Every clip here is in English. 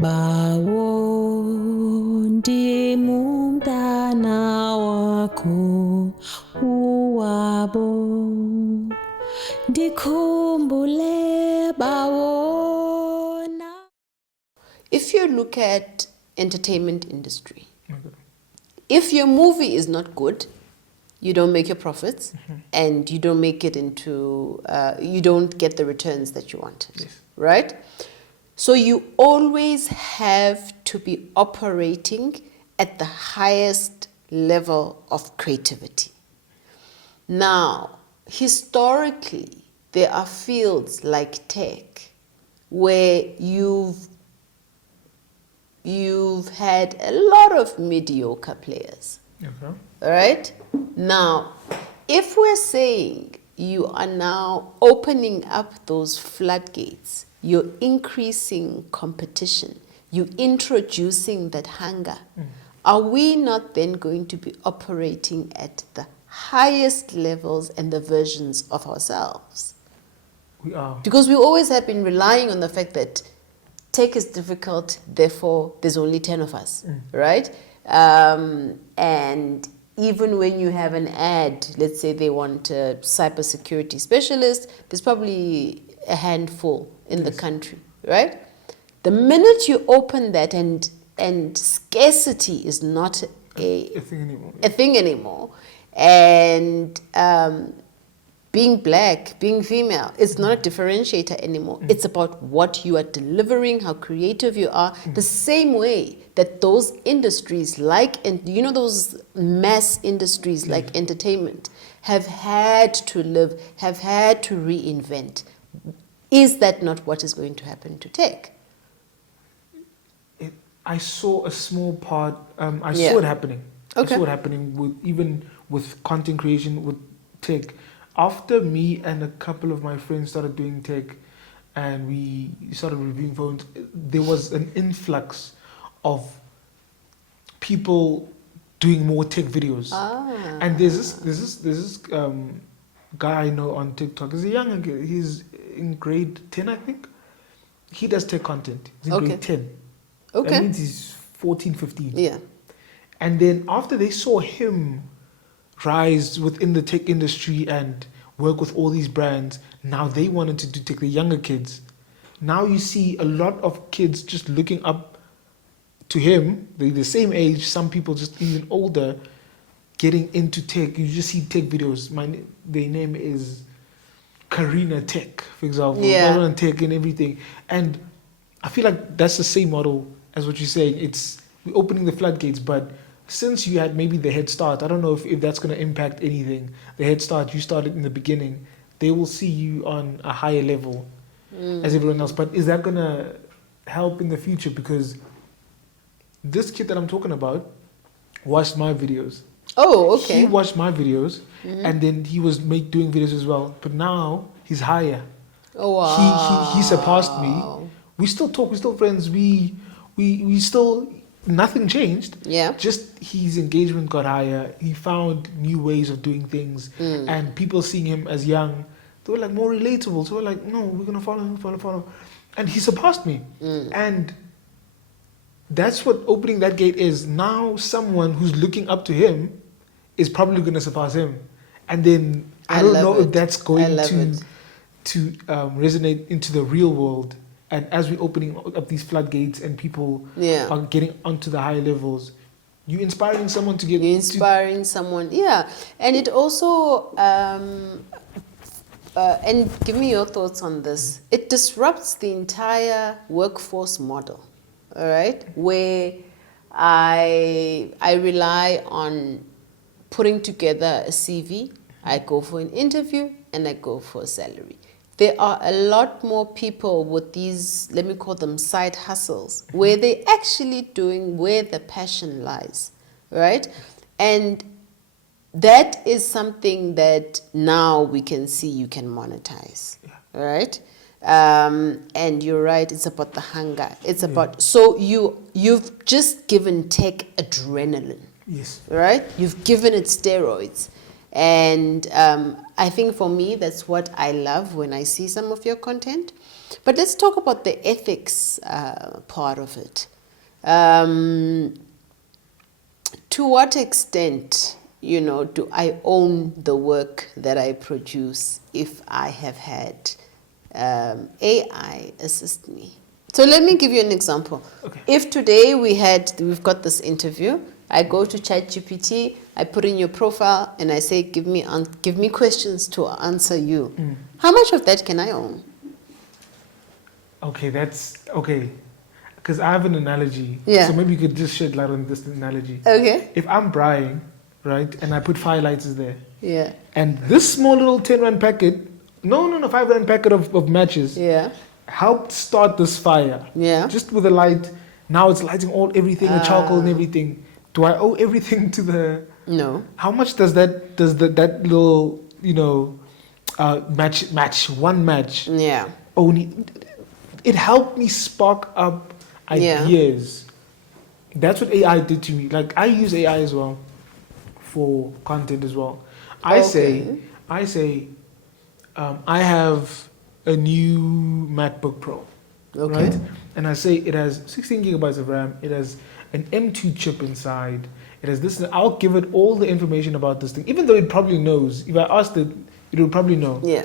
Bawo ndimumntana wakho uwabo ndikhumbule bawona. If you look at entertainment industry, if your movie is not good, you don't make your profits, and you don't make it into, you don't get the returns that you wanted, right? So you always have to be operating at the highest level of creativity. Now, historically, there are fields like tech where you've had a lot of mediocre players. Okay. All right? Now, if we're saying you are now opening up those floodgates, you're increasing competition, you're introducing that hunger, are we not then going to be operating at the highest levels and the versions of ourselves? We are. Because we always have been relying on the fact that tech is difficult, therefore there's only 10 of us, right? And even when you have an ad, let's say they want a cybersecurity specialist, there's probably a handful in the country, right? The minute you open that and scarcity is not a thing anymore, and being black, being female, it's not a differentiator anymore. It's about what you are delivering, how creative you are. The same way that those industries and you know, those mass industries like entertainment have had to live, have had to reinvent. Is that not what is going to happen to tech? I saw a small part, I saw it happening. Okay. I saw it happening even with content creation, with tech. After me and a couple of my friends started doing tech and we started reviewing phones, there was an influx of people doing more tech videos. And there's this guy I know on TikTok. He's a young guy. He's in grade 10, I think. He does tech content. He's in grade 10. Okay. That means he's 14, 15. Yeah. And then after they saw him rise within the tech industry and work with all these brands, now they wanted to do tech, the younger kids. Now you see a lot of kids just looking up to him. They're the same age, some people just even older, getting into tech. You just see tech videos. Their name is Karina Tech, for example. Yeah. Karina Tech and everything. And I feel like that's the same model as what you're saying. We're opening the floodgates, but since you had maybe the head start, I don't know if that's going to impact anything. The head start, you started in the beginning, they will see you on a higher level as everyone else. But is that going to help in the future? Because this kid that I'm talking about watched my videos. Oh, okay. He watched my videos and then he was doing videos as well. But now he's higher. Oh, wow. He surpassed me. We still talk, we're still friends. We still... Nothing changed. Yeah. Just his engagement got higher. He found new ways of doing things. And people seeing him as young, they were like more relatable. So we're like, no, we're going to follow him, follow. And he surpassed me. And that's what opening that gate is. Now someone who's looking up to him is probably going to surpass him. And then I don't know if that's going to resonate into the real world. And as we're opening up these floodgates and people are getting onto the higher levels, you're inspiring someone to get... You're inspiring someone, yeah. And it also, and give me your thoughts on this, it disrupts the entire workforce model, all right? Where I rely on putting together a CV, I go for an interview, and I go for a salary. There are a lot more people with these, let me call them side hustles, where they're actually doing where the passion lies, right? And that is something that now we can see you can monetize, right? And you're right, it's about the hunger. It's about, so you've just given tech adrenaline, right? You've given it steroids. And I think for me, that's what I love when I see some of your content. But let's talk about the ethics part of it. To what extent, do I own the work that I produce if I have had AI assist me? So let me give you an example. Okay. If today we've got this interview, I go to ChatGPT, I put in your profile, and I say, give me questions to answer you. How much of that can I own? Okay, that's okay. Because I have an analogy. Yeah. So maybe you could just shed light on this analogy. Okay. If I'm Brian, right, and I put firelighters there, Yeah. and this small little 10 rand packet, 5 rand packet of matches, Yeah. helped start this fire. Yeah. Just with a light. Now it's lighting everything, the charcoal and everything. Do I owe everything to the? No. How much does that little match one match Yeah. only? It helped me spark up ideas. That's what AI did to me. Like, I use AI as well for content as well. I say I have a new MacBook Pro, Okay. right? And I say it has 16 gigabytes of RAM. It has an M2 chip inside. It has this. I'll give it all the information about this thing, even though it probably knows. If I asked it, it would probably know. Yeah.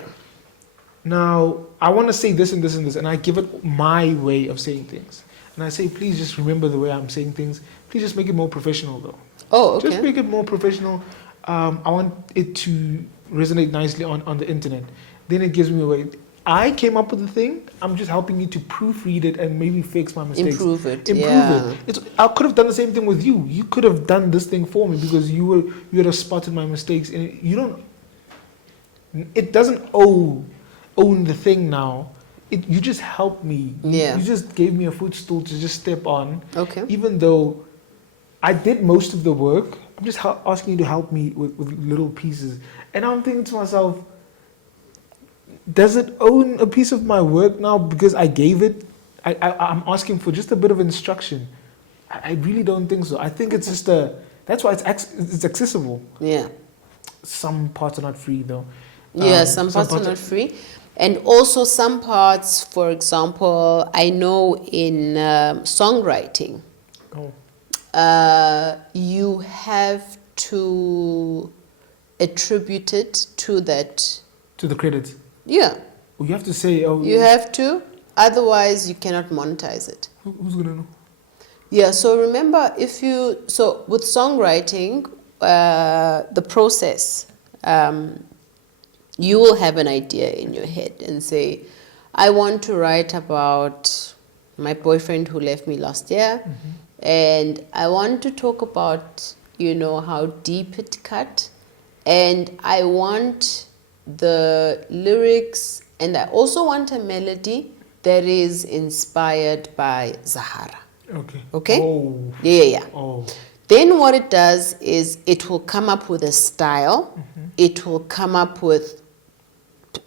Now, I want to say this and this and this, and I give it my way of saying things. And I say, please just remember the way I'm saying things. Please just make it more professional, though. Oh, okay. Just make it more professional. I want it to resonate nicely on the internet. Then it gives me a way. I came up with the thing. I'm just helping you to proofread it and maybe fix my mistakes. Improve it. I could have done the same thing with you. You could have done this thing for me because you would have spotted my mistakes. And it doesn't own the thing now. You just helped me. Yeah. You just gave me a footstool to just step on. Okay. Even though I did most of the work, I'm just asking you to help me with little pieces. And I'm thinking to myself, does it own a piece of my work now because I gave it? I'm asking for just a bit of instruction. I really don't think so. I think it's just that's why it's accessible. Yeah. Some parts are not free though. Yeah, some parts are not free. And also some parts, for example, I know in songwriting, you have to attribute it to that. To the credits. Yeah. You have to say. You have to. Otherwise, you cannot monetize it. Who's going to know? Yeah, so remember, so with songwriting, the process, you will have an idea in your head and say, I want to write about my boyfriend who left me last year, and I want to talk about, how deep it cut, and I want the lyrics, and I also want a melody that is inspired by Zahara. Okay. Okay? Oh. Yeah. Oh. Then what it does is it will come up with a style, it will come up with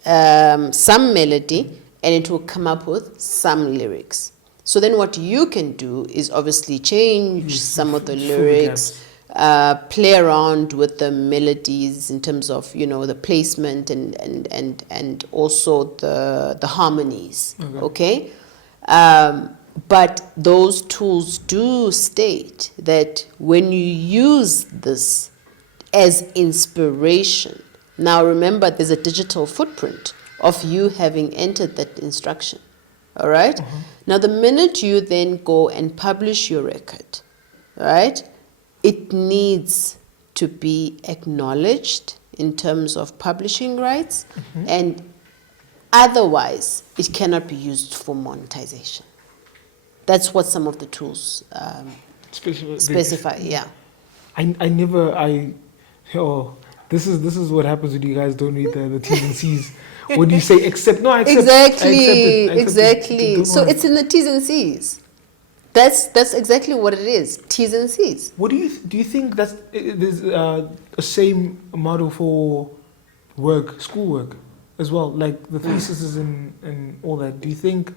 some melody, and it will come up with some lyrics. So then what you can do is obviously change some of the lyrics, play around with the melodies in terms of, the placement and also the harmonies, okay? But those tools do state that when you use this as inspiration, now remember there's a digital footprint of you having entered that instruction, all right? Now the minute you then go and publish your record, all right, it needs to be acknowledged in terms of publishing rights, and otherwise it cannot be used for monetization. That's what some of the tools specify. Yeah. This is what happens when you guys don't read the T's and C's. When you say accept, no, I accept. Exactly. I accept it. So it's in the T's and C's. That's exactly what it is. T's and C's. What do you think there's a same model for schoolwork as well, like the theses and all that? Do you think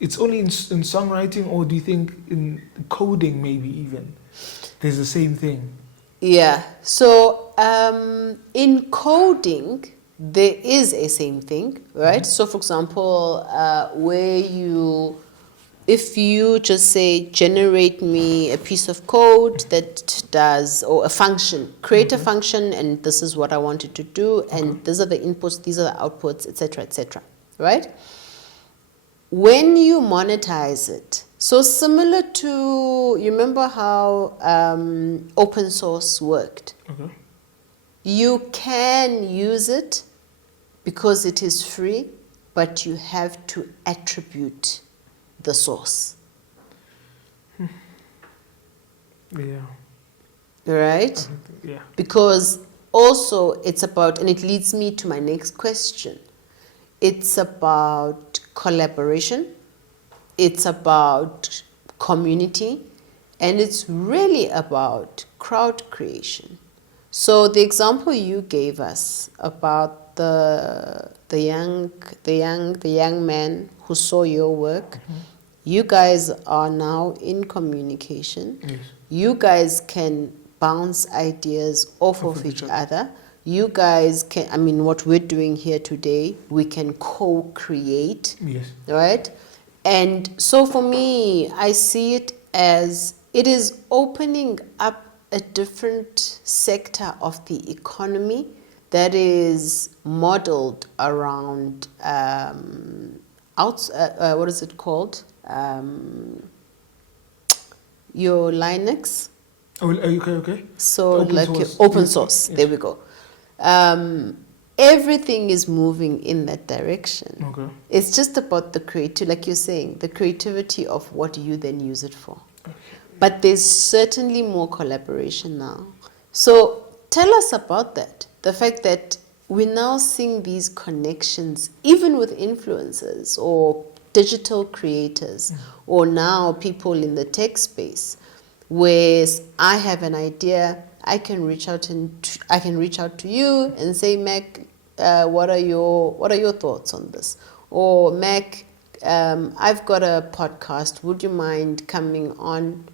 it's only in songwriting, or do you think in coding maybe even there's the same thing? Yeah. So in coding, there is a same thing, right? So, for example, if you just say, generate me a piece of code that does, or a function, create a function, and this is what I want it to do, and these are the inputs, these are the outputs, etc., right? When you monetize it, so similar to, you remember how open source worked? Okay. You can use it because it is free, but you have to attribute the source. Yeah. Right? Yeah. Because also it's about, and it leads me to my next question. It's about collaboration, it's about community, and it's really about crowd creation. So the example you gave us about the young man who saw your work, you guys are now in communication. Yes. You guys can bounce ideas off of each other. You guys can, I mean, what we're doing here today, we can co-create. Yes. Right? And so for me, I see it as it is opening up a different sector of the economy that is modeled around, what is it called? Your Linux. Oh, are you okay? So Open like source. open source, Yes. there we go. Everything is moving in that direction. Okay. It's just about the creative, like you're saying, the creativity of what you then use it for. Okay. But there's certainly more collaboration now. So tell us about that. The fact that we're now seeing these connections, even with influencers or digital creators, or now people in the tech space, where I have an idea, I can reach out to you and say, Mac, what are your thoughts on this? Or Mac, I've got a podcast. Would you mind coming on?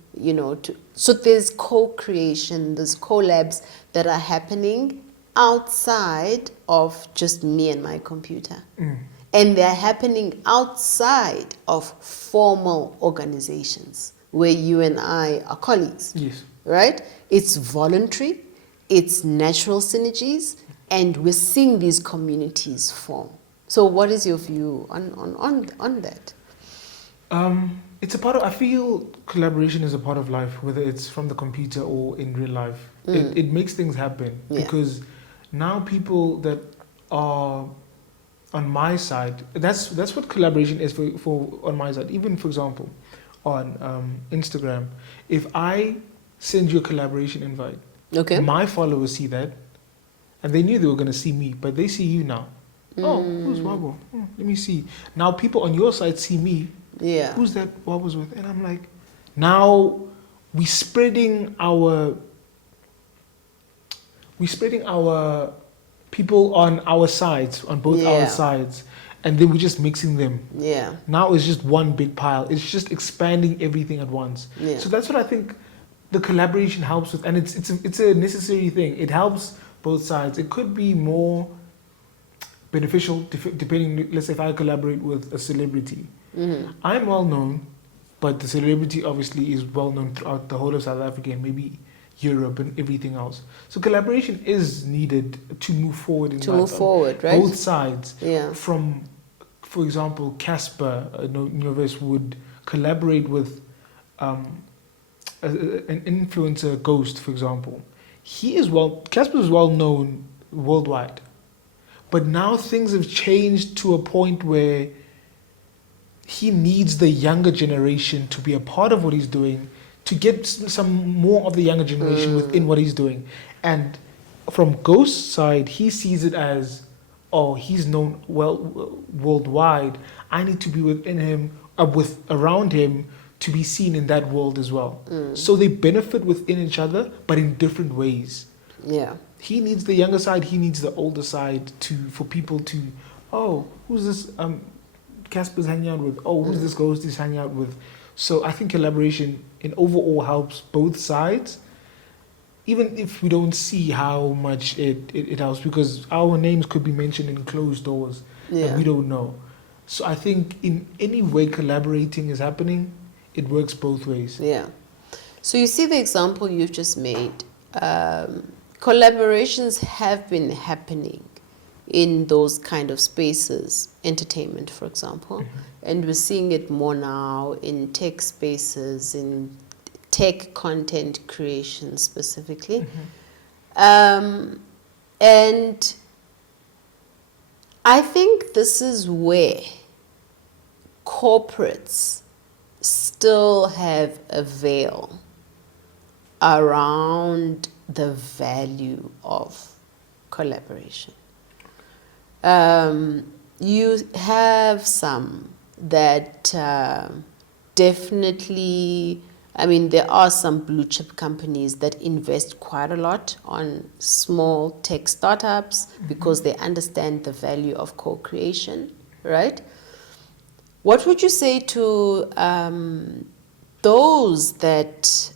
So there's co-creation, there's collabs that are happening outside of just me and my computer. And they're happening outside of formal organizations where you and I are colleagues. Yes. Right? It's voluntary, it's natural synergies, and we're seeing these communities form. So what is your view on that? It's a part of, I feel collaboration is a part of life, whether it's from the computer or in real life. It makes things happen because now people that are on my side, that's what collaboration is for on my side. Even, for example, on Instagram, if I send you a collaboration invite, my followers see that, and they knew they were going to see me, but they see you now. Oh, who's Wabo? Let me see. Now people on your side see me. Yeah. Who's that Wabo's with? And I'm like, now we're spreading our people on our sides, on both our sides, and then we're just mixing them. Yeah. Now it's just one big pile. It's just expanding everything at once. Yeah. So that's what I think the collaboration helps with, and it's a necessary thing. It helps both sides. It could be more beneficial depending. Let's say if I collaborate with a celebrity, I'm well known, but the celebrity obviously is well known throughout the whole of South Africa and maybe Europe and everything else. So collaboration is needed to move forward in life. Move forward, right? Both sides. Yeah. From, for example, Casper Noves would collaborate with an influencer, Ghost, for example. Casper is well known worldwide, but now things have changed to a point where he needs the younger generation to be a part of what he's doing, to get some more of the younger generation within what he's doing. And from Ghost's side, he sees it as, oh, he's known worldwide. I need to be within him, around him, to be seen in that world as well. So they benefit within each other, but in different ways. Yeah. He needs the younger side. He needs the older side for people to, oh, who's this? Casper's hanging out with. Oh, who's this Ghost he's hanging out with? So I think collaboration in overall helps both sides, even if we don't see how much it helps, because our names could be mentioned in closed doors that we don't know. So I think in any way collaborating is happening, it works both ways. Yeah. So you see the example you've just made. Collaborations have been happening in those kind of spaces, entertainment, for example, and we're seeing it more now in tech spaces, in tech content creation specifically. And I think this is where corporates still have a veil around the value of collaboration. You have some that definitely, I mean, there are some blue chip companies that invest quite a lot on small tech startups because they understand the value of co-creation, right? What would you say to those that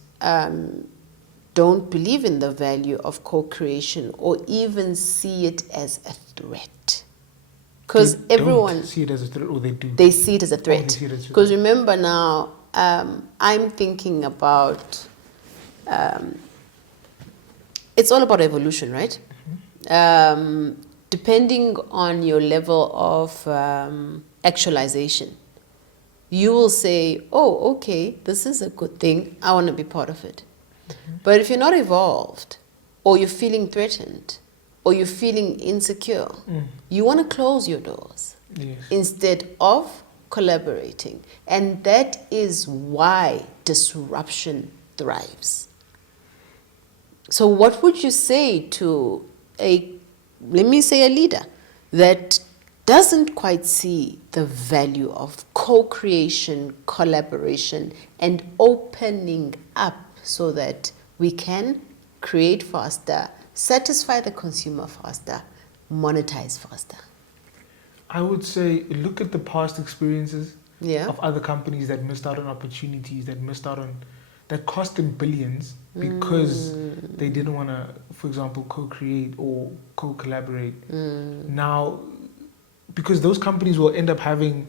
don't believe in the value of co-creation or even see it as a threat? Because everyone don't see it as a threat, or they do. They see it as a threat. Oh, they see it as a Because threat. remember now, I'm thinking about it's all about evolution, right? Depending on your level of actualization, you will say, oh, okay, this is a good thing. I want to be part of it. But if you're not evolved, or you're feeling threatened, or you're feeling insecure, you want to close your doors instead of collaborating. And that is why disruption thrives. So what would you say to let me say a leader that doesn't quite see the value of co-creation, collaboration, and opening up so that we can create faster, satisfy the consumer faster, monetize faster? I would say look at the past experiences Yeah. of other companies that missed out on opportunities, that cost them billions because they didn't want to, for example, co-create or co-collaborate. Now, because those companies will end up having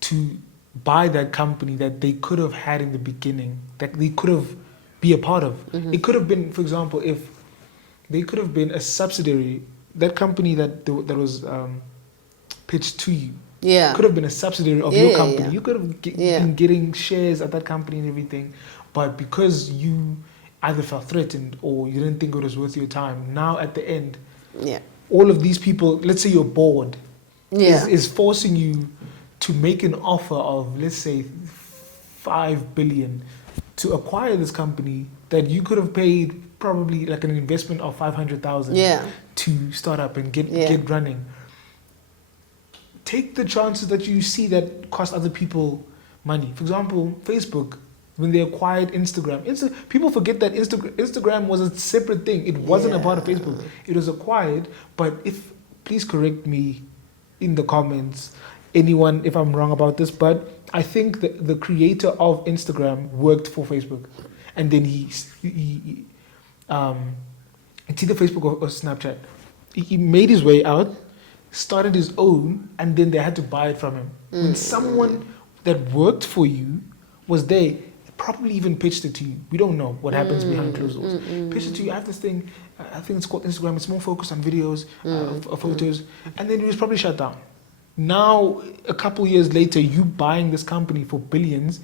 to buy that company that they could have had in the beginning, that they could have be a part of. It could have been, for example, if they could have been a subsidiary, that company that was pitched to you could have been a subsidiary of your company. You could have been getting shares at that company and everything, but because you either felt threatened or you didn't think it was worth your time, now at the end, all of these people, let's say your board, is forcing you to make an offer of, let's say, 5 billion to acquire this company that you could have paid probably like an investment of 500,000 to start up and get running. Take the chances that you see that cost other people money. For example, Facebook, when they acquired Instagram, people forget that Instagram was a separate thing. It wasn't a part of Facebook. It was acquired, but please correct me in the comments, anyone, if I'm wrong about this, but I think the creator of Instagram worked for Facebook, and then it's either Facebook or Snapchat. He made his way out, started his own, and then they had to buy it from him. When someone that worked for you was there, probably even pitched it to you. We don't know what happens behind closed doors. Pitched it to you. I have this thing, I think it's called Instagram. It's more focused on videos, photos, and then it was probably shut down. Now, a couple years later, you buying this company for billions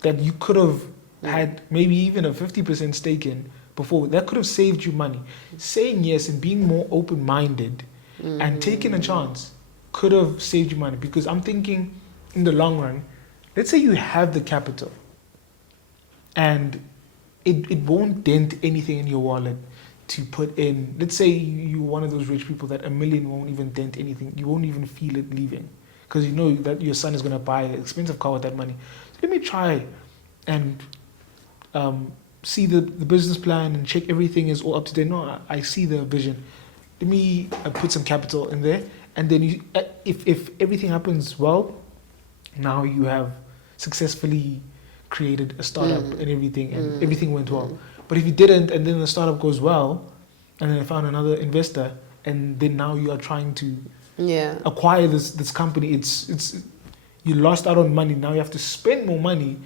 that you could have had maybe even a 50% stake in before. That could have saved you money. Saying yes and being more open-minded and taking a chance could have saved you money. Because I'm thinking, in the long run, let's say you have the capital and it won't dent anything in your wallet to put in. Let's say you're one of those rich people that $1 million won't even dent anything. You won't even feel it leaving because you know that your son is going to buy an expensive car with that money. So let me try and see the business plan and check everything is all up to date. No, I see the vision. Let me put some capital in there, and then if everything happens well, now you have successfully created a startup and everything went well. But if you didn't, and then the startup goes well, and then they found another investor, and then now you are trying to Yeah. acquire this company, it's you lost out on money. Now you have to spend more money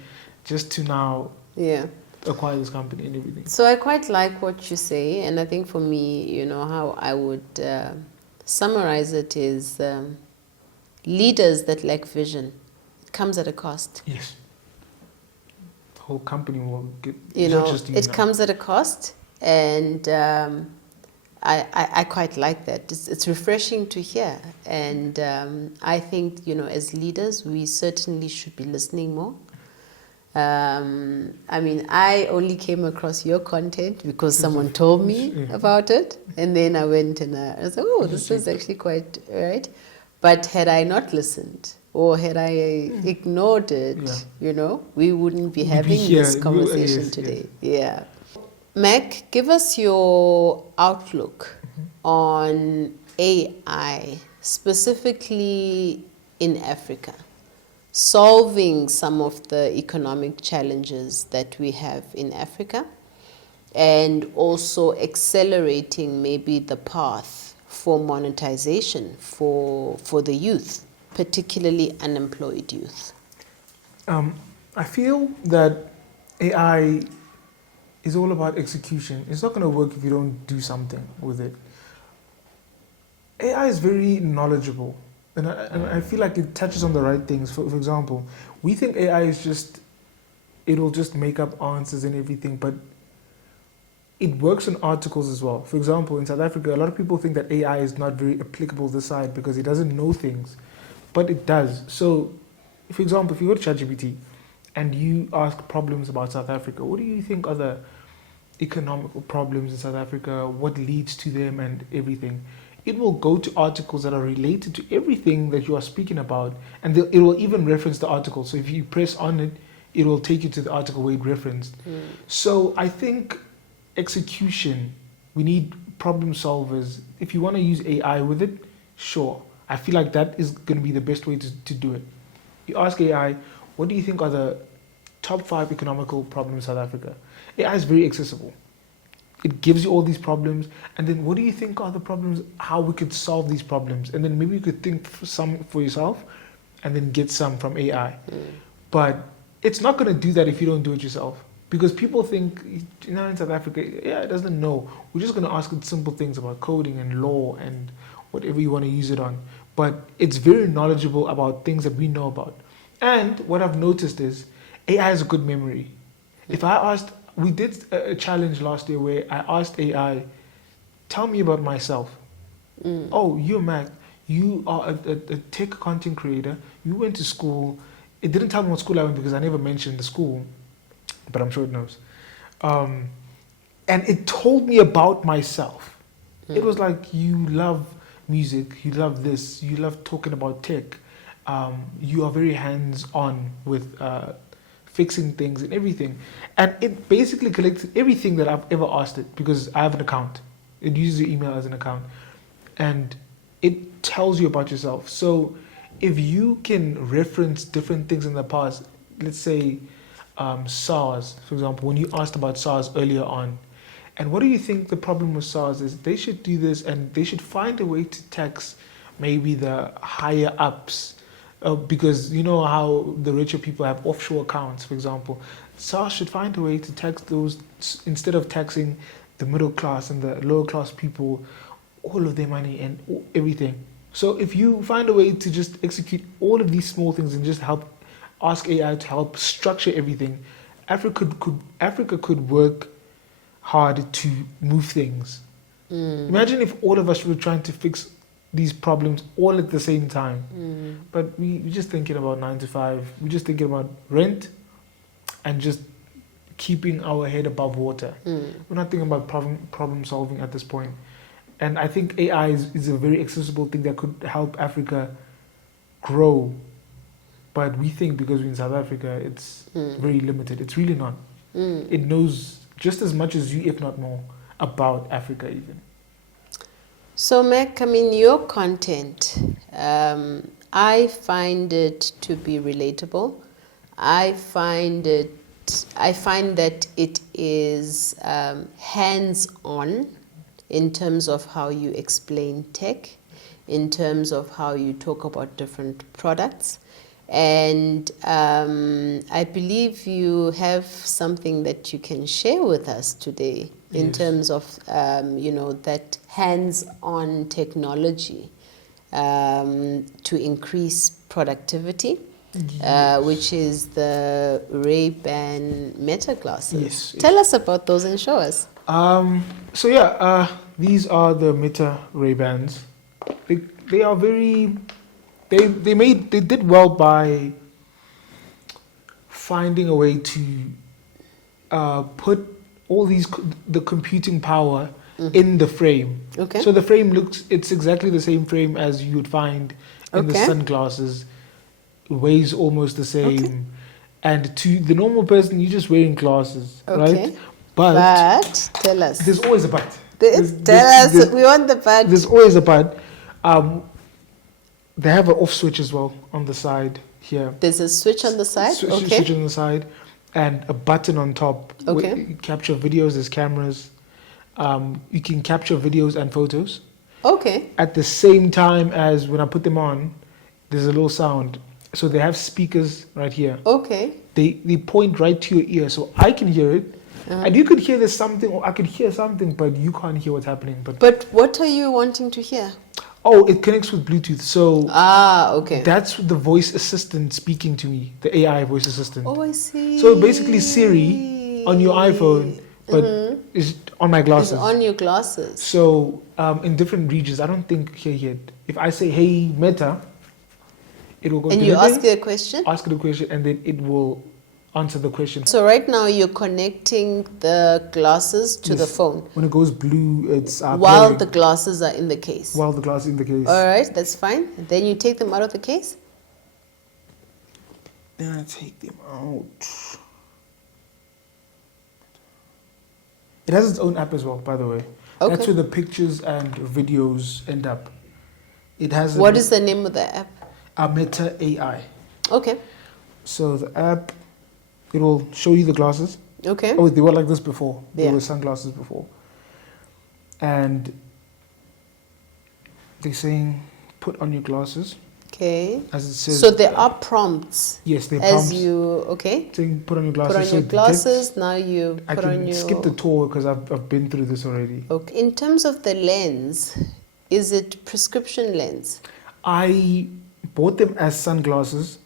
just to now Yeah. acquire this company and everything. So I quite like what you say, and I think for me, how I would summarize it is leaders that lack vision. It comes at a cost. Yes. The whole company will get. It comes at a cost, and I quite like that. It's refreshing to hear, and I think as leaders we certainly should be listening more. I only came across your content because someone told me about it, and then I went and I said, oh, this is actually quite right. But had I not listened, or had I ignored it, we wouldn't be having this conversation today. Yeah. Mac, give us your outlook on AI, specifically in Africa, solving some of the economic challenges that we have in Africa, and also accelerating maybe the path for monetization for the youth, particularly unemployed youth. I feel that AI is all about execution. It's not going to work if you don't do something with it. AI is very knowledgeable, and I feel like it touches on the right things. For example, we think AI is it'll just make up answers and everything, but it works on articles as well. For example, in South Africa, a lot of people think that AI is not very applicable this side because it doesn't know things, but it does. So, for example, if you go to ChatGPT and you ask problems about South Africa, what do you think are the economical problems in South Africa, what leads to them and everything? It will go to articles that are related to everything that you are speaking about, and it will even reference the article. So if you press on it, it will take you to the article where it referenced. So I think execution, we need problem solvers. If you want to use AI with it, sure. I feel like that is going to be the best way to do it. You ask AI, what do you think are the top 5 economical problems in South Africa? AI is very accessible. It gives you all these problems, and then what do you think are the problems, how we could solve these problems? And then maybe you could think some for yourself and then get some from AI. But it's not going to do that if you don't do it yourself. Because people think, in South Africa, it doesn't know. We're just going to ask it simple things about coding and law and whatever you want to use it on. But it's very knowledgeable about things that we know about. And what I've noticed is AI has a good memory. If I asked, we did a challenge last year where I asked AI, tell me about myself. Oh, you're Mac. You are a tech content creator. You went to school. It didn't tell me what school I went because I never mentioned the school, but I'm sure it knows. And it told me about myself. It was like, you love music, you love this, you love talking about tech. You are very hands-on with fixing things and everything. And it basically collected everything that I've ever asked it because I have an account. It uses your email as an account. And it tells you about yourself. So if you can reference different things in the past, let's say SARS, for example, when you asked about SARS earlier on, and what do you think the problem with SARS is? They should do this and they should find a way to tax maybe the higher ups. Because you know how the richer people have offshore accounts, for example. SARS should find a way to tax those, instead of taxing the middle class and the lower class people, all of their money and everything. So if you find a way to just execute all of these small things and just ask AI to help structure everything, Africa could work hard to move things. Imagine if all of us were trying to fix these problems all at the same time. But we're just thinking about 9 to 5. We're just thinking about rent and just keeping our head above water. We're not thinking about problem solving at this point. And I think AI is a very accessible thing that could help Africa grow. But we think because we're in South Africa, it's very limited. It's really not. It knows just as much as you, if not more, about Africa even. So, Mac, your content, I find it to be relatable. I find it I find that it is hands-on in terms of how you explain tech, in terms of how you talk about different products. And I believe you have something that you can share with us today in Yes. terms of, that hands-on technology to increase productivity, which is the Ray-Ban Meta glasses. Yes. Tell us about those and show us. These are the Meta Ray-Bans. They are very, they did well by finding a way to put all the computing power in the frame. Okay. So the frame it's exactly the same frame as you would find in the Okay. sunglasses. It weighs almost the same. Okay. And to the normal person, you're just wearing glasses, Okay. right? But tell us. there's always a but. Tell us. We want the but. There's always a but. They have an off switch as well on the side here. There's a switch on the side. Switch on the side, and a button on top. Okay. Where you capture videos. There's cameras. You can capture videos and photos. Okay. At the same time as when I put them on, there's a little sound. So they have speakers right here. Okay. They point right to your ear, so I can hear it. And you could hear there's something, or I could hear something, but you can't hear what's happening. But what are you wanting to hear? Oh, it connects with Bluetooth. So Okay. that's the voice assistant speaking to me, the AI voice assistant. Oh, I see. So basically Siri on your iPhone, but is on my glasses. It's on your glasses. So in different regions, I don't think here yet. If I say, hey, Meta, it will go And to you the ask thing, it a question? ask it a question, and then it will answer the question. So right now you're connecting the glasses to the Yes. phone When it goes blue, it's while pairing. the glasses are in the case. While the glass is in the case. All right, that's fine. Then you take them out of the case. Then I take them out. It has its own app as well, by the way. Okay. That's where the pictures and videos end up. It has What is the name of the app? a Meta AI. Okay. So the app, it will show you the glasses. Okay. Oh, they were like this before. They Yeah. were sunglasses before. And they're saying, put on your glasses, Okay. as it says. So there are prompts Yes, they're as prompts you saying, put on your glasses. put on So your it detects- glasses. Now you I put can on your. skip the tour because I've been through this already. Okay. In terms of the lens, is it prescription lens? I bought them as sunglasses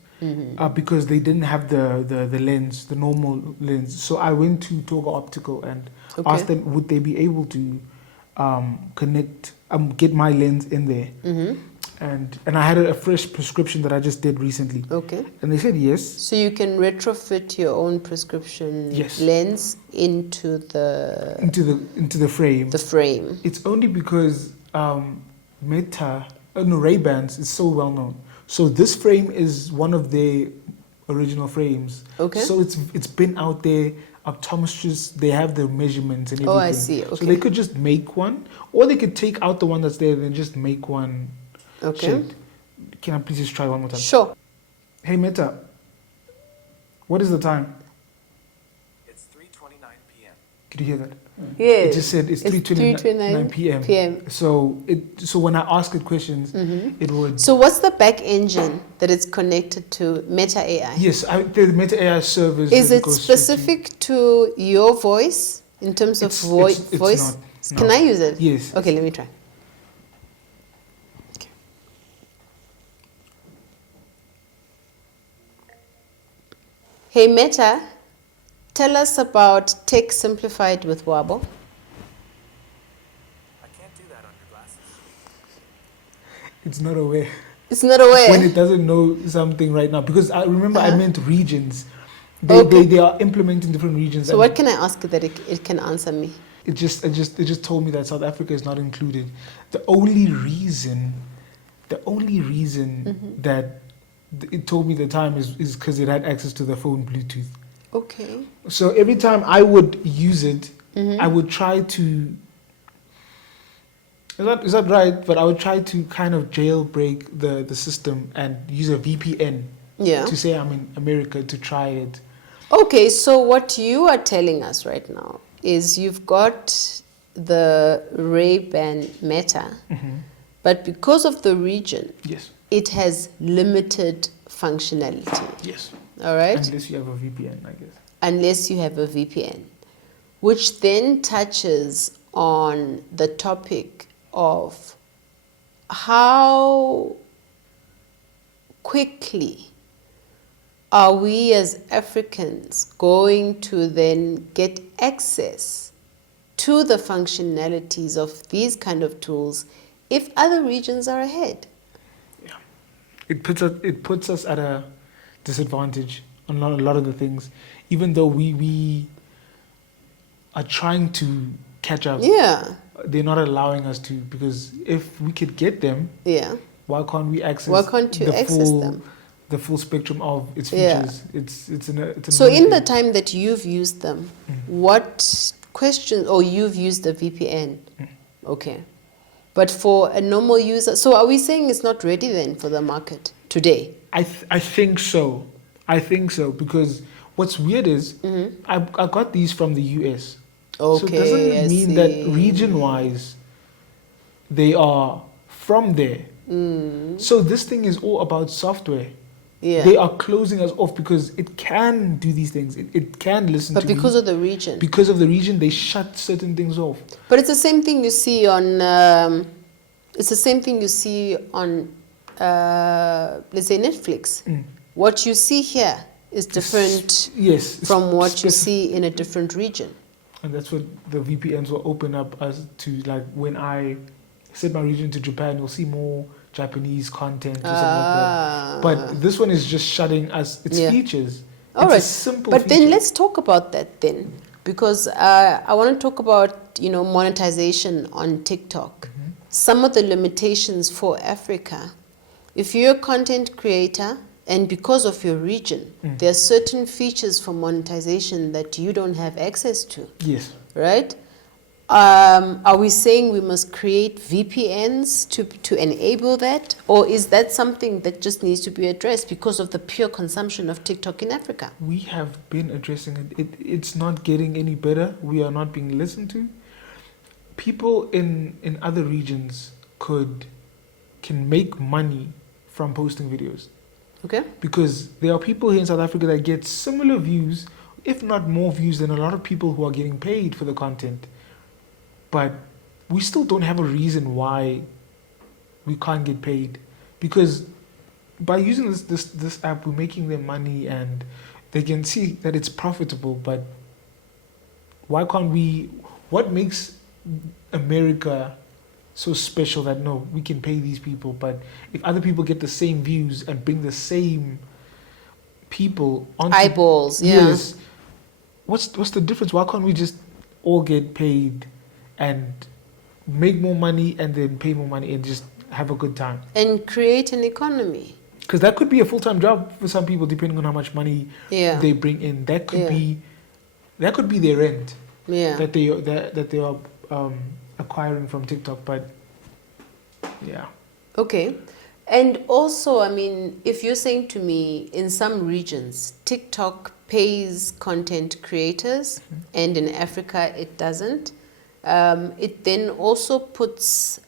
because they didn't have the lens, the normal lens. So I went to Toga Optical and Okay. asked them would they be able to get my lens in there. And I had a fresh prescription that I just did recently. Okay. And they said yes. So you can retrofit your own prescription Yes. lens into the Into the frame. frame. It's only because Ray-Bans is so well known. So this frame is one of their original frames. Okay. So it's been out there. Optometrists, they have the measurements and everything. Oh, I see. So Okay. they could just make one, or they could take out the one that's there and then just make one Okay. shaped. Can I please just try one more time? Sure. Hey Meta, what is the time? It's 3:29 p.m. Could you hear that? Yes. It just said it's 3:29 p.m. So when I ask it questions, it would. So what's the back engine that it's connected to Meta AI? Yes, the Meta AI service. Is that it goes straight to- specific to your voice in terms of voice? It's not. Can No. I use it? Yes. Okay, let me try. Okay. Hey Meta, tell us about Tech Simplified with Wabo. I can't do that on your glasses. It's not aware. It's not aware. When it doesn't know something right now, because I remember I meant regions. Okay. They are implementing different regions. So and what can I ask it that it can answer me? It just told me that South Africa is not included. The only reason that it told me the time is because it had access to the phone Bluetooth. Okay. So every time I would use it, I would try to. Is that right? But I would try to kind of jailbreak the system and use a VPN Yeah. to say I'm in America to try it. Okay, so what you are telling us right now is you've got the Ray-Ban Meta, but because of the region, Yes. it has limited functionality. Yes. All right? Unless you have a VPN, I guess. Unless you have a VPN, which then touches on the topic of how quickly are we as Africans going to then get access to the functionalities of these kind of tools if other regions are ahead? Yeah. It puts us at a disadvantage on a lot of the things, even though we are trying to catch up. Yeah, They're not allowing us to, because if we could get them, yeah. why can't we access Why can't you access them? the full spectrum of its Yeah. features? It's an So in the amazing- time that you've used them, what questions, or you've used the VPN? Okay. But for a normal user, so are we saying it's not ready then for the market today? I think so. I think so, because what's weird is I got these from the US. So Okay, doesn't it I mean that see. region-wise they are from there? So this thing is all about software. Yeah. They are closing us off because it can do these things. It can listen But to because me. of the region. Because of the region, they shut certain things off. But it's the same thing you see on, it's the same thing you see on, let's say Netflix. What you see here is different Yes. from what you specific. see in a different region. And that's what the VPNs will open up us to. Like when I set my region to Japan, you'll see more Japanese content or something like that. But this one is just shutting us its Yeah. features. All it's right. a simple But feature. then let's talk about that then, because I want to talk about, you know, monetization on TikTok. Some of the limitations for Africa. If you're a content creator and because of your region, there are certain features for monetization that you don't have access to, Yes. right? Are we saying we must create VPNs to enable that? Or is that something that just needs to be addressed because of the pure consumption of TikTok in Africa? We have been addressing it. It's not getting any better. We are not being listened to. People in other regions can make money from posting videos, Okay? because there are people here in South Africa that get similar views, if not more views, than a lot of people who are getting paid for the content. But we still don't have a reason why we can't get paid, because by using this app, we're making them money and they can see that it's profitable. But why can't we? What makes America so special that no, we can pay these people, but if other people get the same views and bring the same people onto Eyeballs, yeah. Yes, what's the difference? Why can't we just all get paid and make more money and then pay more money and just have a good time? And create an economy. Because that could be a full-time job for some people, depending on how much money Yeah. they bring in. That could Yeah. be their rent Yeah. that they are acquiring from TikTok. But yeah, Okay. And also, I mean, if you're saying to me, in some regions, TikTok pays content creators, and in Africa it doesn't, it then also puts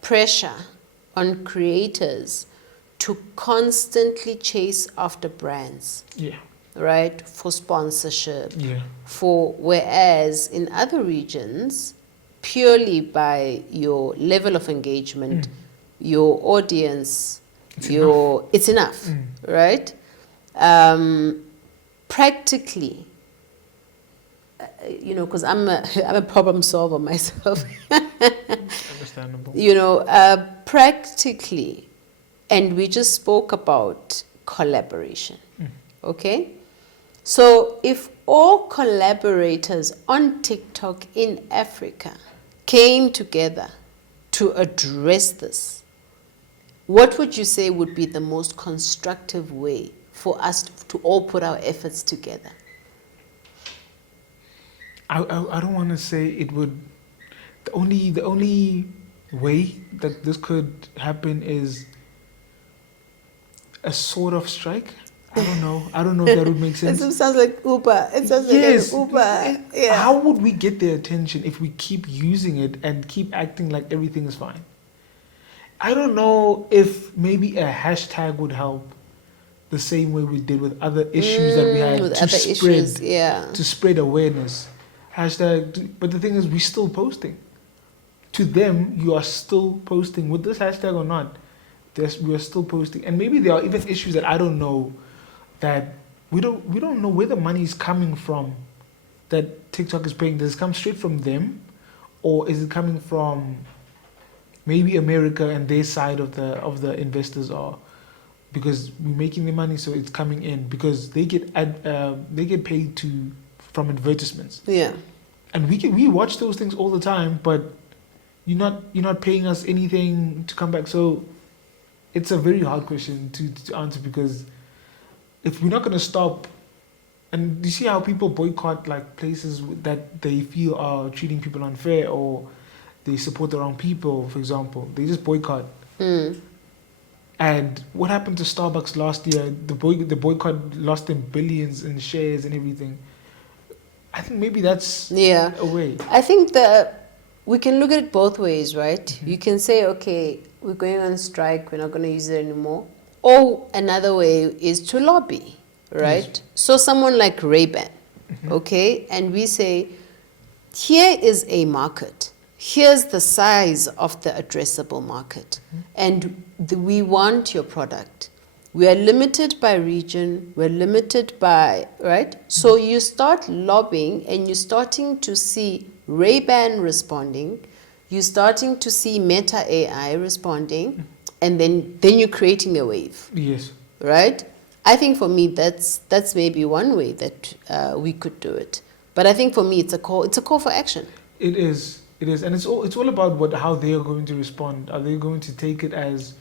pressure on creators to constantly chase after brands, yeah, right? For sponsorship, yeah. whereas in other regions, purely by your level of engagement, your audience, it's enough, right? Practically, you know, because I'm a problem solver myself. Understandable. You know, practically, and we just spoke about collaboration, okay? So if all collaborators on TikTok in Africa came together to address this, what would you say would be the most constructive way for us to all put our efforts together? I don't want to say it would. The only way that this could happen is a sort of strike. I don't know. I don't know if that would make sense. It sounds like Uber. It sounds Yes. like an Uber. Yeah. How would we get their attention if we keep using it and keep acting like everything is fine? I don't know if maybe a hashtag would help the same way we did with other issues that we had with to other spread issues, yeah. to spread awareness. Hashtag, but the thing is, we're still posting. To them, you are still posting with this hashtag or not. We are still posting, and maybe there are even issues that I don't know, that we don't know where the money is coming from, that TikTok is paying. Does it come straight from them, or is it coming from maybe America and their side of the investors are, because we're making the money, so it's coming in because they get paid from advertisements. Yeah. And we watch those things all the time, but you're not paying us anything to come back. So it's a very hard question to answer, because if we're not going to stop, and you see how people boycott like places that they feel are treating people unfair, or they support the wrong people, for example, they just boycott. And what happened to Starbucks last year? The boycott lost them billions in shares and everything. I think maybe that's a way. I think we can look at it both ways, right? Mm-hmm. You can say, okay, we're going on strike, we're not going to use it anymore. Or another way is to lobby, right? Yes. So someone like Ray-Ban, okay, and we say, here is a market. Here's the size of the addressable market, and we want your product. We are limited by region, we're limited by, right? So you start lobbying, and you're starting to see Ray-Ban responding, you're starting to see Meta AI responding, and then you're creating a wave. Yes. Right? I think for me, that's maybe one way that we could do it. But I think for me, it's a call for action. It is, and it's all about how they are going to respond. Are they going to take it as,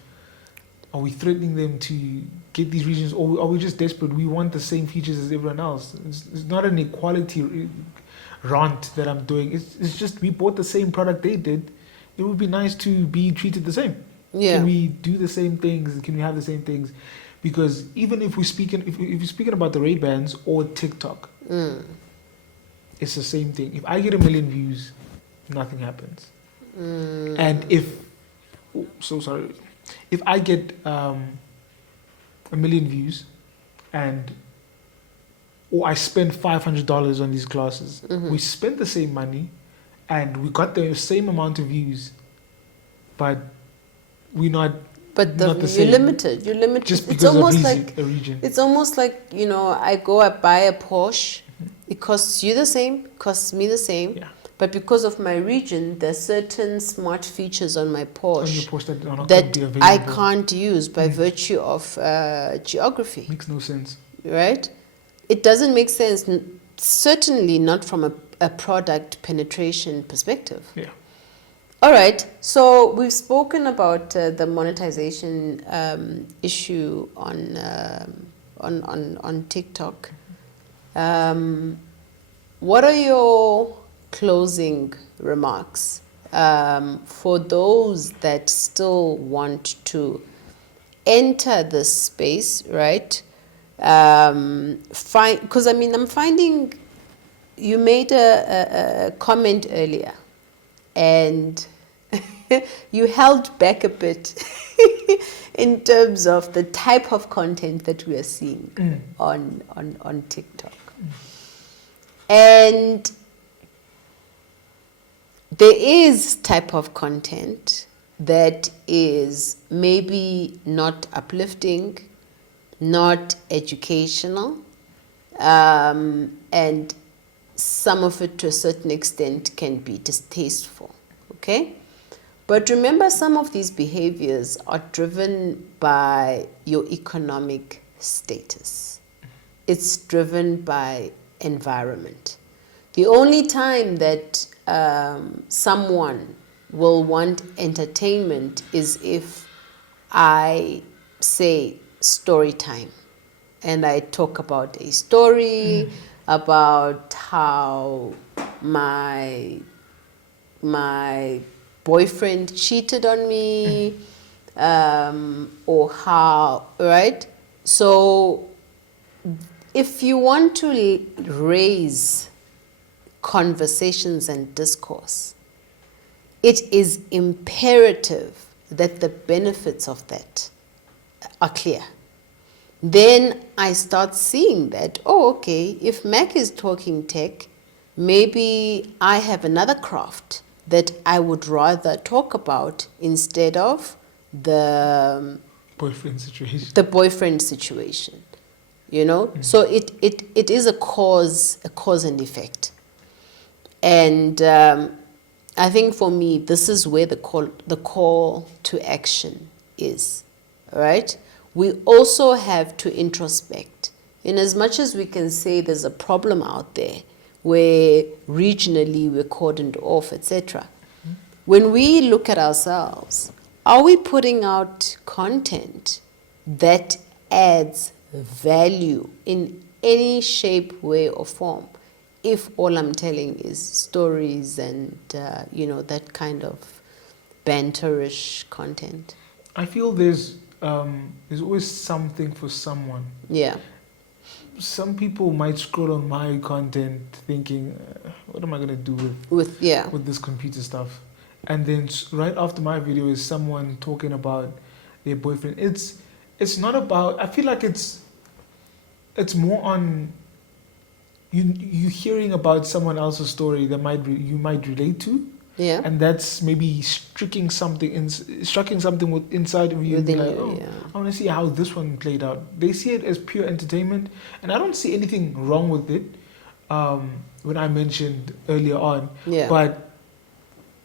are we threatening them to get these regions, or are we just desperate? We want the same features as everyone else. It's not an equality rant that I'm doing. It's just we bought the same product they did. It would be nice to be treated the same. Yeah. Can we do the same things? Can we have the same things? Because even if we're speaking about the Ray-Bans or TikTok, it's the same thing. If I get 1 million views, nothing happens. And if I get 1 million views, or I spend $500 on these classes, we spent the same money, and we got the same amount of views, but we're not. But not the same. You're limited. Just because it's almost of a region. It's almost like, I buy a Porsche. It costs you the same, costs me the same. Yeah. But because of my region, there's certain smart features on my Porsche, that are not that going to be available. I can't use by virtue of geography. Makes no sense. Right? It doesn't make sense, certainly not from a product penetration perspective. Yeah. All right, so we've spoken about the monetization issue on TikTok. What are your closing remarks for those that still want to enter this space, right? Because I'm finding you made a comment earlier, and you held back a bit in terms of the type of content that we are seeing on TikTok. And there is type of content that is maybe not uplifting, not educational, and some of it to a certain extent can be distasteful, okay? But remember, some of these behaviors are driven by your economic status. It's driven by environment. The only time that someone will want entertainment is if I say story time, and I talk about a story about how my boyfriend cheated on me, or how, right? So if you want to raise conversations and discourse, it is imperative that the benefits of that are clear. Then I start seeing that, oh, okay, if Mac is talking tech, maybe I have another craft that I would rather talk about instead of the Boyfriend situation. You know. So it is a cause and effect. And I think for me, this is where the call to action is, all right? We also have to introspect. In as much as we can say there's a problem out there where regionally we're cordoned off, etc. When we look at ourselves, are we putting out content that adds value in any shape, way, or form? If all I'm telling is stories and, that kind of banterish content. I feel there's always something for someone. Yeah. Some people might scroll on my content thinking, what am I going to do with this computer stuff? And then right after my video is someone talking about their boyfriend. It's not about, I feel like it's more on you hearing about someone else's story that you might relate to. Yeah. And that's maybe striking something inside of you. Within like, you, yeah. I want to see how this one played out. They see it as pure entertainment, and I don't see anything wrong with it. When I mentioned earlier on, Yeah. But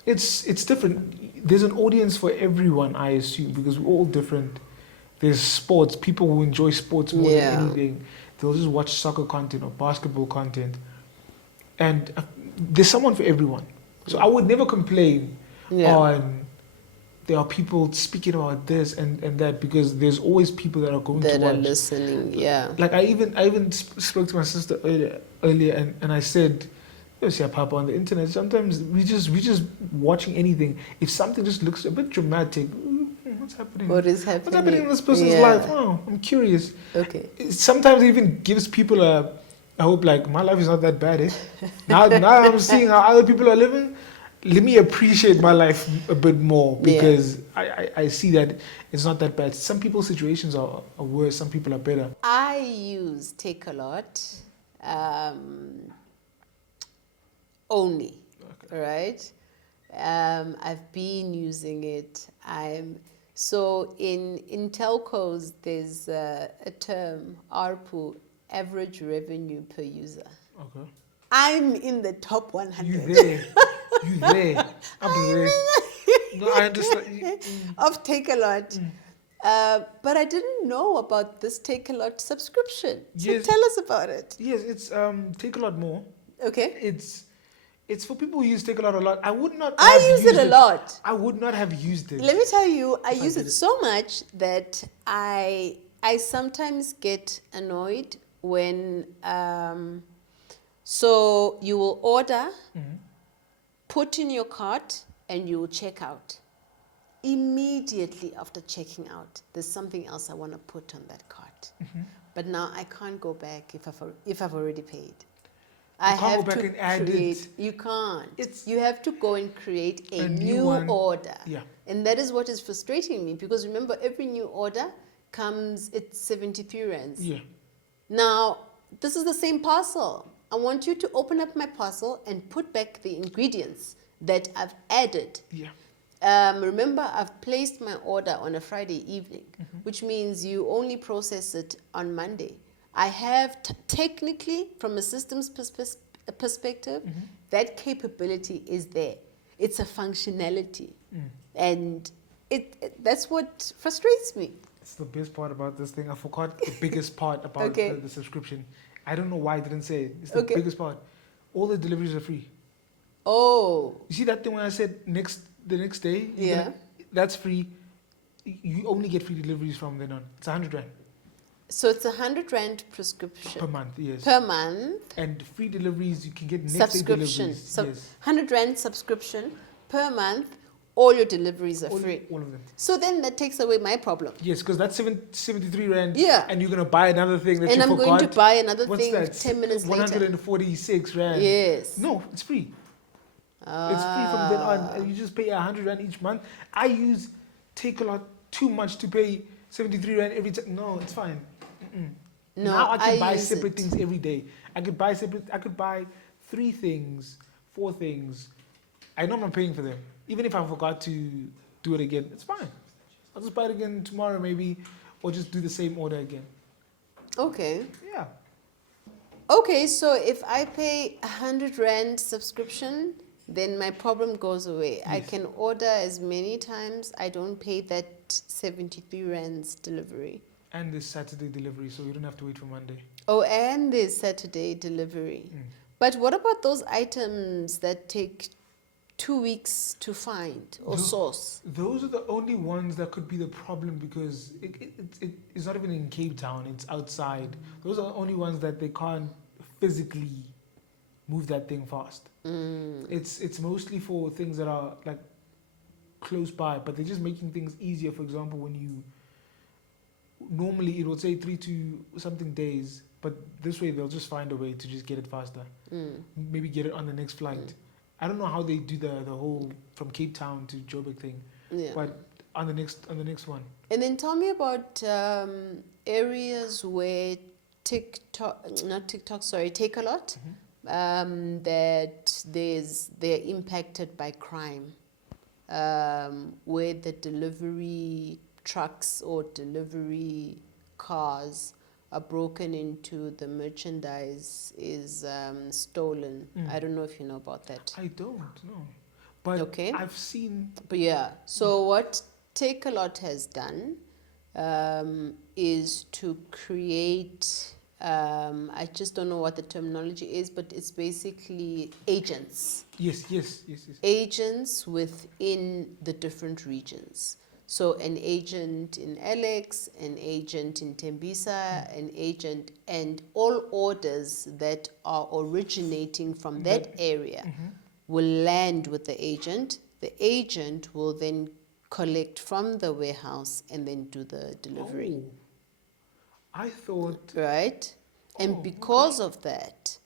it's different. There's an audience for everyone, I assume, because we're all different. There's sports. People who enjoy sports more Yeah. than anything, they'll just watch soccer content or basketball content, and there's someone for everyone. So I would never complain on there are people speaking about this and that, because there's always people that are going to watch. That are listening, yeah. Like I even spoke to my sister earlier and I said, you see, Papa, on the internet, sometimes we just watching anything. If something just looks a bit dramatic, what's happening? What is happening? What's happening in this person's life? Oh, I'm curious. Okay. It sometimes even gives people I hope, like, my life is not that bad. Now I'm seeing how other people are living. Let me appreciate my life a bit more, because I see that it's not that bad. Some people's situations are worse. Some people are better. I use Take a Lot only, right? I've been using it. So in telcos, there's a term, ARPU, average revenue per user. Okay. I'm in the top 100. You there. I'm there. No, I understand. Of Take a Lot. But I didn't know about this Take a Lot subscription. So Yes. tell us about it. Yes, it's Take a Lot more. Okay. It's for people who use Take a Lot. I would not. I have use it a used lot. I would not have used it. Let me tell you, I If I use did it it. so much that I sometimes get annoyed when so you will order, put in your cart, and you will check out. Immediately after checking out, there's something else I want to put on that cart. But now I can't go back if I've already paid. I can't go have back to and add create. it. You can't. It's You have to go and create a new one. order. Yeah. And that is what is frustrating me, because remember, every new order comes, it's 73 rands. Yeah. Now, this is the same parcel. I want you to open up my parcel and put back the ingredients that I've added. Yeah. Remember, I've placed my order on a Friday evening, which means you only process it on Monday. I have technically, from a systems perspective, that capability is there. It's a functionality. And that's what frustrates me. It's the best part about this thing. I forgot the biggest part about Okay. the subscription. I don't know why I didn't say it. It's the Okay. biggest part. All the deliveries are free. Oh, You see that thing when I said the next day? Yeah. That's free. You only get free deliveries from then on. It's 100 rand so it's 100 rand prescription per month. Yes. per month. And free deliveries, you can get next day Subscription. deliveries. So Yes. 100 rand subscription per month, all your deliveries are free. All of them. So then that takes away my problem. Yes, because that's 73 rand. Yeah. And you're going to buy another thing that And you I'm forgot. going to buy another What's thing that? 10 minutes later. 146 rand. Yes. No, it's free. It's free from then on. And you just pay 100 rand each month. I use Take a Lot too much to pay 73 rand every time. No, it's fine. Mm-mm. No, now I can buy use separate it. things every day. I could buy 3 things, 4 things. I know I'm not paying for them. Even if I forgot to do it again, it's fine. I'll just buy it again tomorrow maybe, or just do the same order again. Okay. Yeah. Okay, so if I pay 100 rand subscription, then my problem goes away. I Yes. can order as many times. I don't pay that 73 rands delivery. And this Saturday delivery, so you don't have to wait for Monday. Oh, and there's Saturday delivery. But what about those items that take 2 weeks to find or source? Those are the only ones that could be the problem because it's not even in Cape Town, it's outside. Those are the only ones that they can't physically move that thing fast. It's mostly for things that are like close by, but they're just making things easier. For example, when you normally it would say 3 to something days, but this way they'll just find a way to just get it faster. Maybe get it on the next flight. I don't know how they do the whole from Cape Town to Joburg thing, Yeah. but on the next one. And then tell me about areas where Take a Lot, that they're impacted by crime, where the delivery trucks or delivery cars are broken into, the merchandise is stolen. I don't know if you know about that. I don't know, but Okay. I've seen. But yeah, so what Take a Lot has done is to create, I just don't know what the terminology is, but it's basically agents. Yes. Agents within the different regions. So an agent in Alex, an agent in Tembisa, an agent, and all orders that are originating from that area will land with the agent. The agent will then collect from the warehouse and then do the delivery. Oh, I thought. Right? And Oh, because of that,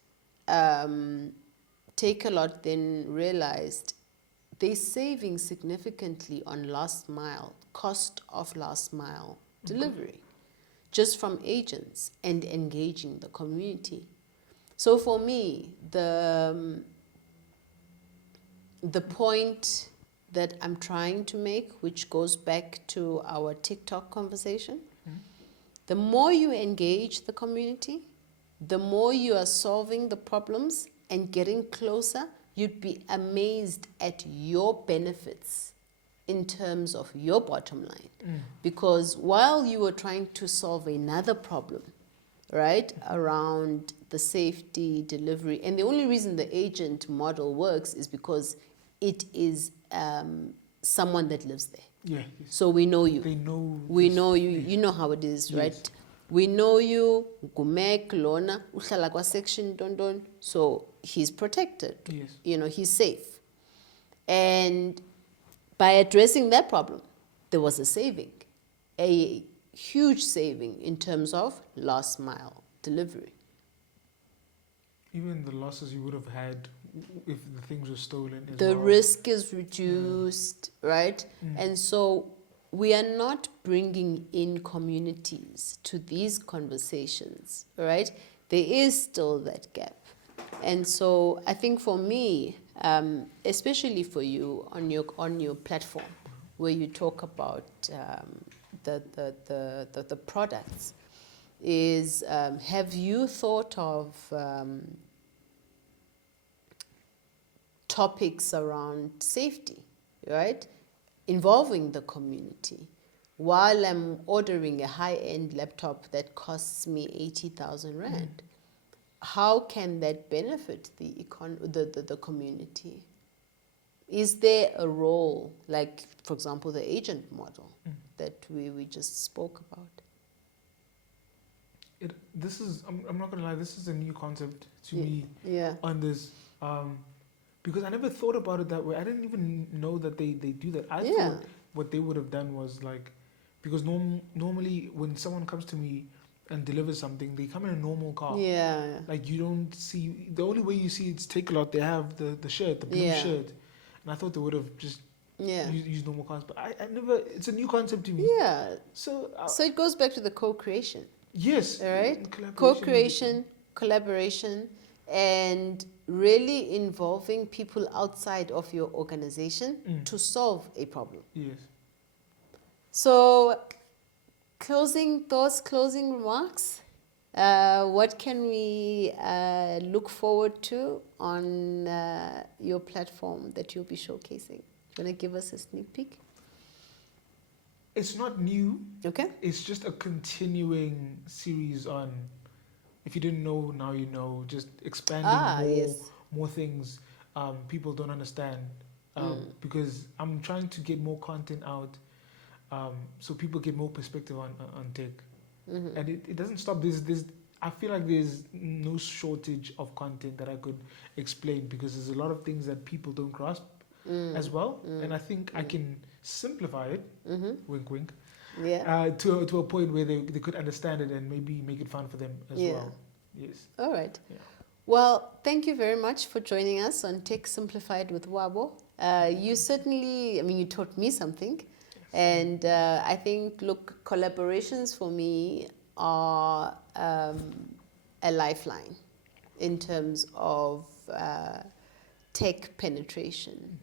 Take a Lot then realized they're saving significantly on last mile, cost of last mile delivery, just from agents and engaging the community. So for me, the point that I'm trying to make, which goes back to our TikTok conversation, the more you engage the community, the more you are solving the problems and getting closer, you'd be amazed at your benefits in terms of your bottom line. Because while you were trying to solve another problem, right, around the safety delivery, and the only reason the agent model works is because it is someone that lives there. Yeah. Yes. So we know you. They know. We this- know you. yes. You know how it is, Yes. right? We know you. Gumek, Lona, uhlala kwa section Dondon. So he's protected. Yes. You know, he's safe. And by addressing that problem, there was a saving, a huge saving in terms of last mile delivery. Even the losses you would have had if the things were stolen. As The well. risk is reduced, right? And so we are not bringing in communities to these conversations, right? There is still that gap. And so I think for me, especially for you on your platform, where you talk about the products, is have you thought of topics around safety, right? Involving the community. While I'm ordering a high-end laptop that costs me 80,000 rand, how can that benefit the community? Is there a role, like, for example, the agent model that we just spoke about? I'm not gonna lie. This is a new concept to me Yeah. on this. Because I never thought about it that way. I didn't even know that they do that. I Yeah. thought what they would have done was like, because normally when someone comes to me and delivers something, they come in a normal car. Yeah. Like you don't see, the only way you see it's Take a Lot, they have the shirt, the blue Yeah. shirt. And I thought they would have just Yeah. used normal cars. But I never, it's a new concept to me. Yeah. So, So it goes back to the co-creation. yes. All right, Collaboration. co-creation, collaboration, and really involving people outside of your organization to solve a problem. Yes. So, closing thoughts, closing remarks. What can we look forward to on your platform that you'll be showcasing? Want to give us a sneak peek? It's not new. Okay. It's just a continuing series on, if you didn't know, now you know, just expanding more things people don't understand. Because I'm trying to get more content out so people get more perspective on tech. And it doesn't stop. I feel like there's no shortage of content that I could explain, because there's a lot of things that people don't grasp as well. And I think I can simplify it, wink wink, Yeah. to a point where they could understand it and maybe make it fun for them as well. Yes. All right. Yeah. Well, thank you very much for joining us on Tech Simplified with Wabo. You certainly, I mean, you taught me something. And I think, look, collaborations for me are a lifeline in terms of tech penetration.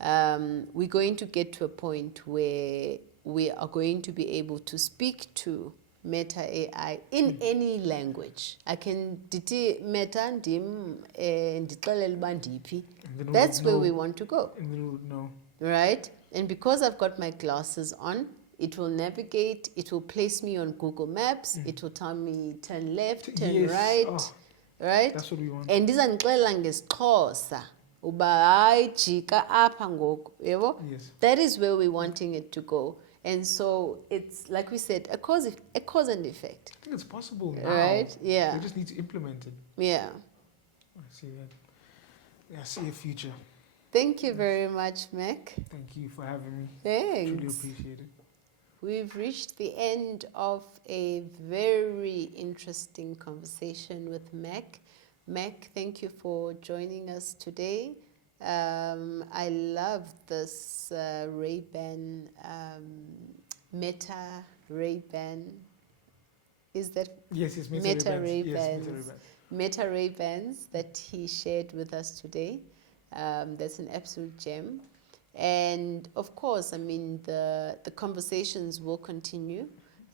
We're going to get to a point where we are going to be able to speak to Meta AI in any language. I can diti Meta ndim ndixelele uba ndiphi. That's where we want to go. And then we would know. Right? And because I've got my glasses on, it will navigate, it will place me on Google Maps, it will tell me turn left, turn Yes. right, Oh, right? that's what we want. And ndizandixelela ngesixhosa uba hayi jika apha ngoku, yebo? Yes. That is where we're wanting it to go. And so it's, like we said, a cause and effect. I think it's possible now. Right? Yeah. We just need to implement it. Yeah. I see that. Yeah, I see a future. Thank you very much, Mac. Thank you for having me. Thanks. Truly appreciate it. We've reached the end of a very interesting conversation with Mac. Mac, thank you for joining us today. I love this Ray-Ban, Meta Ray-Ban. Is that Yes, it's Meta Ray-Bans. Yes, Ray-Bans? Meta Ray-Bans. Meta Ray-Bans that he shared with us today. That's an absolute gem. And of course, I mean, the conversations will continue.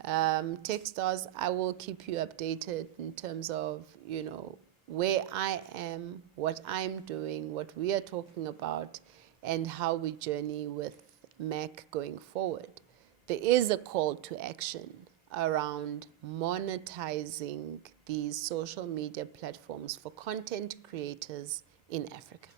Techstars, I will keep you updated in terms of, you know, where I am, what I'm doing, what we are talking about, and how we journey with Mac going forward. There is a call to action around monetizing these social media platforms for content creators in Africa.